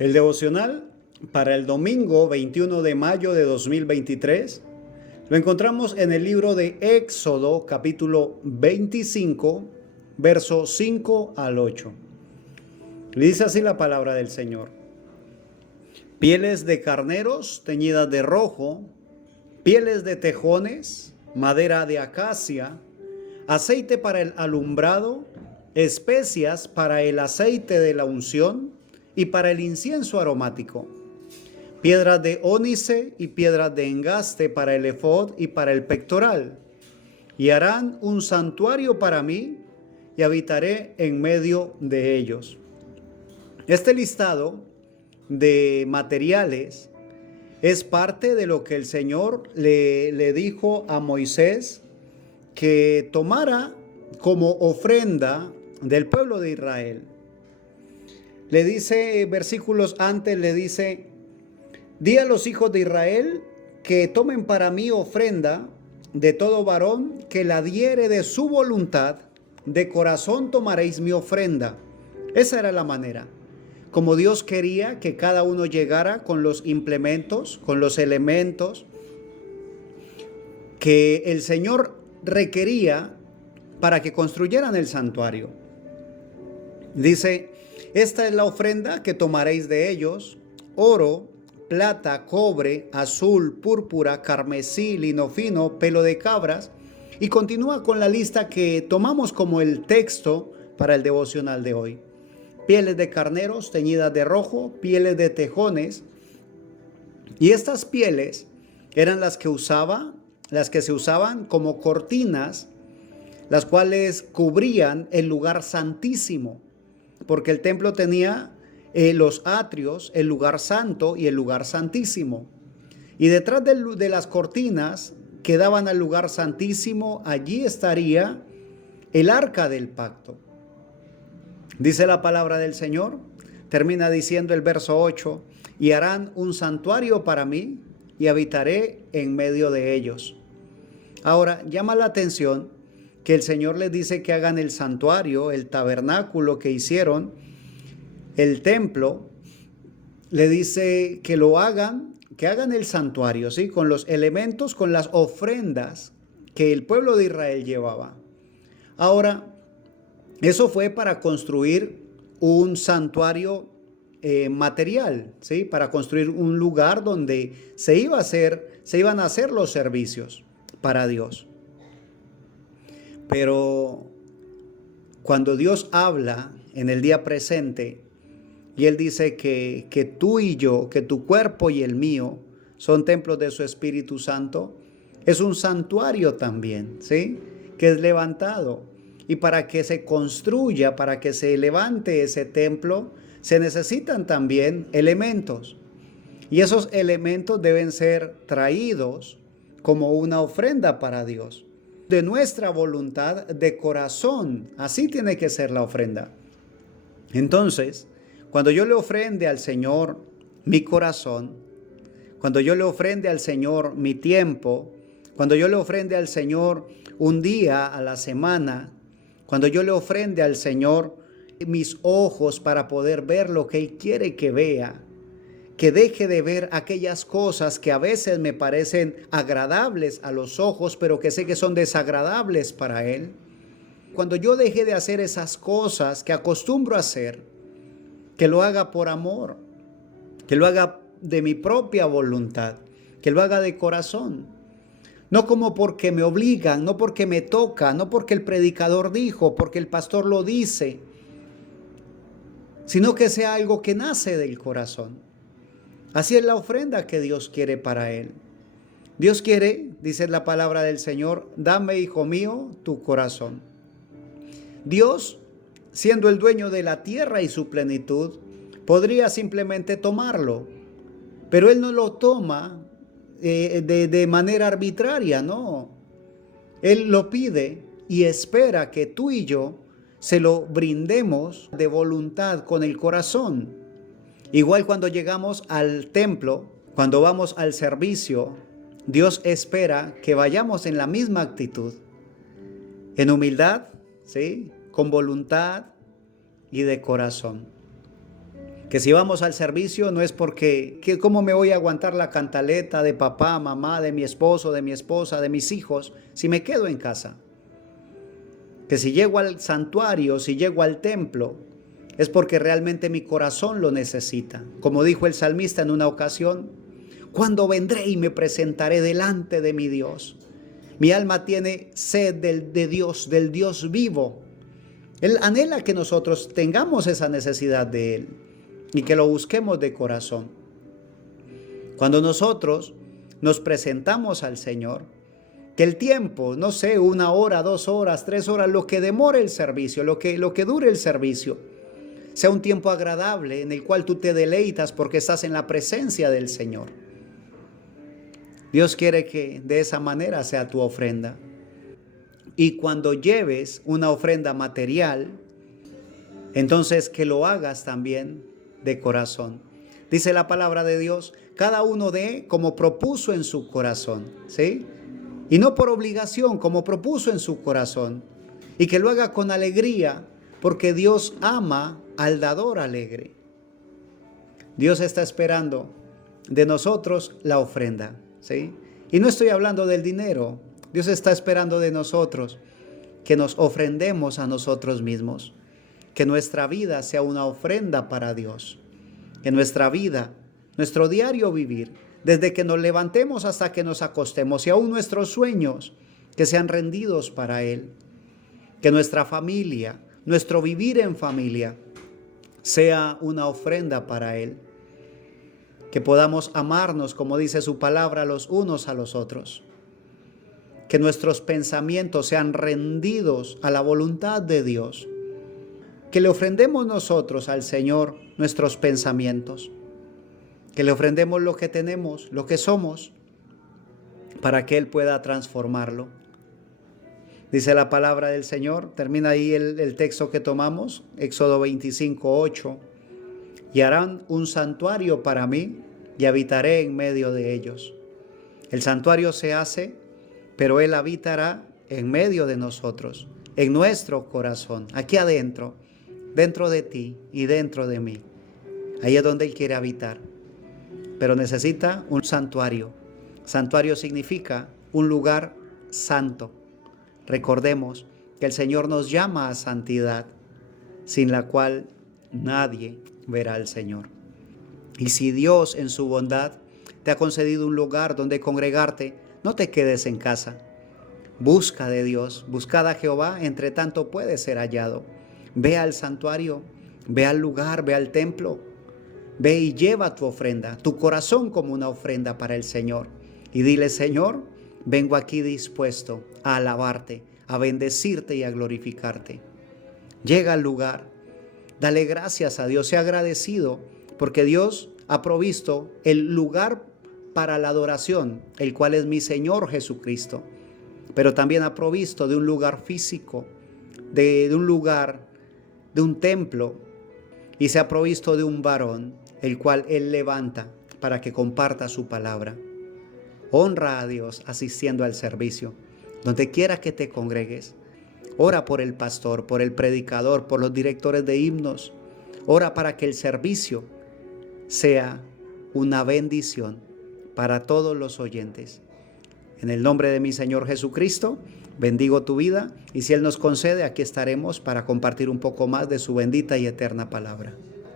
El devocional para el domingo 21 de mayo de 2023 lo encontramos en el libro de Éxodo, capítulo 25, versos 5 al 8. Dice así la palabra del Señor: pieles de carneros teñidas de rojo, pieles de tejones, madera de acacia, aceite para el alumbrado, especias para el aceite de la unción y para el incienso aromático, piedras de ónice y piedras de engaste para el efod y para el pectoral. Y harán un santuario para mí y habitaré en medio de ellos. Este listado de materiales es parte de lo que el Señor le dijo a Moisés que tomara como ofrenda del pueblo de Israel. Le dice, versículos antes, le dice: di a los hijos de Israel que tomen para mí ofrenda de todo varón que la diere de su voluntad, de corazón tomaréis mi ofrenda. Esa era la manera como Dios quería que cada uno llegara con los implementos, con los elementos que el Señor requería para que construyeran el santuario. Dice: esta es la ofrenda que tomaréis de ellos: oro, plata, cobre, azul, púrpura, carmesí, lino fino, pelo de cabras. Y continúa con la lista que tomamos como el texto para el devocional de hoy: pieles de carneros teñidas de rojo, pieles de tejones. Y estas pieles eran las que se usaban como cortinas, las cuales cubrían el lugar santísimo, porque el templo tenía los atrios, el lugar santo y el lugar santísimo. Y detrás de las cortinas que daban al lugar santísimo, allí estaría el arca del pacto. Dice la palabra del Señor, termina diciendo el verso 8: y harán un santuario para mí y habitaré en medio de ellos. Ahora, llama la atención que el Señor les dice que hagan el santuario, el tabernáculo que hicieron, el templo. Le dice que lo hagan, que hagan el santuario, ¿sí? Con los elementos, con las ofrendas que el pueblo de Israel llevaba. Ahora, eso fue para construir un santuario material, ¿sí? Para construir un lugar donde se iban a hacer los servicios para Dios. Pero cuando Dios habla en el día presente y Él dice que tú y yo, que tu cuerpo y el mío son templos de su Espíritu Santo, es un santuario también, ¿sí? Que es levantado. Y para que se construya, para que se levante ese templo, se necesitan también elementos. Y esos elementos deben ser traídos como una ofrenda para Dios, de nuestra voluntad, de corazón. Así tiene que ser la ofrenda. Entonces, cuando yo le ofrende al Señor mi corazón, cuando yo le ofrende al Señor mi tiempo, cuando yo le ofrende al Señor un día a la semana, cuando yo le ofrende al Señor mis ojos para poder ver lo que Él quiere que vea, que deje de ver aquellas cosas que a veces me parecen agradables a los ojos, pero que sé que son desagradables para Él. Cuando yo deje de hacer esas cosas que acostumbro a hacer, que lo haga por amor, que lo haga de mi propia voluntad, que lo haga de corazón. No como porque me obligan, no porque me toca, no porque el predicador dijo, porque el pastor lo dice, sino que sea algo que nace del corazón. Así es la ofrenda que Dios quiere para Él. Dios quiere, dice la palabra del Señor: dame, hijo mío, tu corazón. Dios, siendo el dueño de la tierra y su plenitud, podría simplemente tomarlo, pero Él no lo toma de manera arbitraria, no. Él lo pide y espera que tú y yo se lo brindemos de voluntad, con el corazón. Igual cuando llegamos al templo, cuando vamos al servicio, Dios espera que vayamos en la misma actitud, en humildad, ¿sí? Con voluntad y de corazón. Que si vamos al servicio no es porque, ¿cómo me voy a aguantar la cantaleta de papá, mamá, de mi esposo, de mi esposa, de mis hijos, si me quedo en casa? Que si llego al santuario, si llego al templo, es porque realmente mi corazón lo necesita. Como dijo el salmista en una ocasión, ¿cuándo vendré y me presentaré delante de mi Dios? Mi alma tiene sed de Dios, del Dios vivo. Él anhela que nosotros tengamos esa necesidad de Él y que lo busquemos de corazón. Cuando nosotros nos presentamos al Señor, que el tiempo, no sé, 1 hora, 2 horas, 3 horas, lo que demore el servicio, lo que dure el servicio, sea un tiempo agradable en el cual tú te deleitas porque estás en la presencia del Señor. Dios quiere que de esa manera sea tu ofrenda. Y cuando lleves una ofrenda material, entonces que lo hagas también de corazón. Dice la palabra de Dios, cada uno dé como propuso en su corazón, ¿sí? Y no por obligación, como propuso en su corazón. Y que lo haga con alegría, porque Dios ama al dador alegre. Dios está esperando de nosotros la ofrenda, ¿sí? Y no estoy hablando del dinero. Dios está esperando de nosotros que nos ofrendemos a nosotros mismos. Que nuestra vida sea una ofrenda para Dios. Que nuestra vida, nuestro diario vivir, desde que nos levantemos hasta que nos acostemos, y aún nuestros sueños, que sean rendidos para Él. Que nuestra familia, nuestro vivir en familia, sea una ofrenda para Él. Que podamos amarnos, como dice su palabra, los unos a los otros. Que nuestros pensamientos sean rendidos a la voluntad de Dios. Que le ofrendemos nosotros al Señor nuestros pensamientos. Que le ofrendemos lo que tenemos, lo que somos, para que Él pueda transformarlo. Dice la palabra del Señor, termina ahí el texto que tomamos, Éxodo 25:8. Y harán un santuario para mí y habitaré en medio de ellos. El santuario se hace, pero Él habitará en medio de nosotros, en nuestro corazón, aquí adentro, dentro de ti y dentro de mí. Ahí es donde Él quiere habitar. Pero necesita un santuario. Santuario significa un lugar santo. Recordemos que el Señor nos llama a santidad, sin la cual nadie verá al Señor. Y si Dios en su bondad te ha concedido un lugar donde congregarte, no te quedes en casa. Busca de Dios, buscad a Jehová, entre tanto puede ser hallado. Ve al santuario, ve al lugar, ve al templo. Ve y lleva tu ofrenda, tu corazón como una ofrenda para el Señor. Y dile, Señor, vengo aquí dispuesto a alabarte, a bendecirte y a glorificarte. Llega al lugar, dale gracias a Dios, sea agradecido, porque Dios ha provisto el lugar para la adoración, el cual es mi Señor Jesucristo. Pero también ha provisto de un lugar físico, de un lugar, de un templo, y se ha provisto de un varón, el cual Él levanta para que comparta su palabra. Honra a Dios asistiendo al servicio, donde quiera que te congregues. Ora por el pastor, por el predicador, por los directores de himnos. Ora para que el servicio sea una bendición para todos los oyentes. En el nombre de mi Señor Jesucristo, bendigo tu vida, y si Él nos concede, aquí estaremos para compartir un poco más de su bendita y eterna palabra.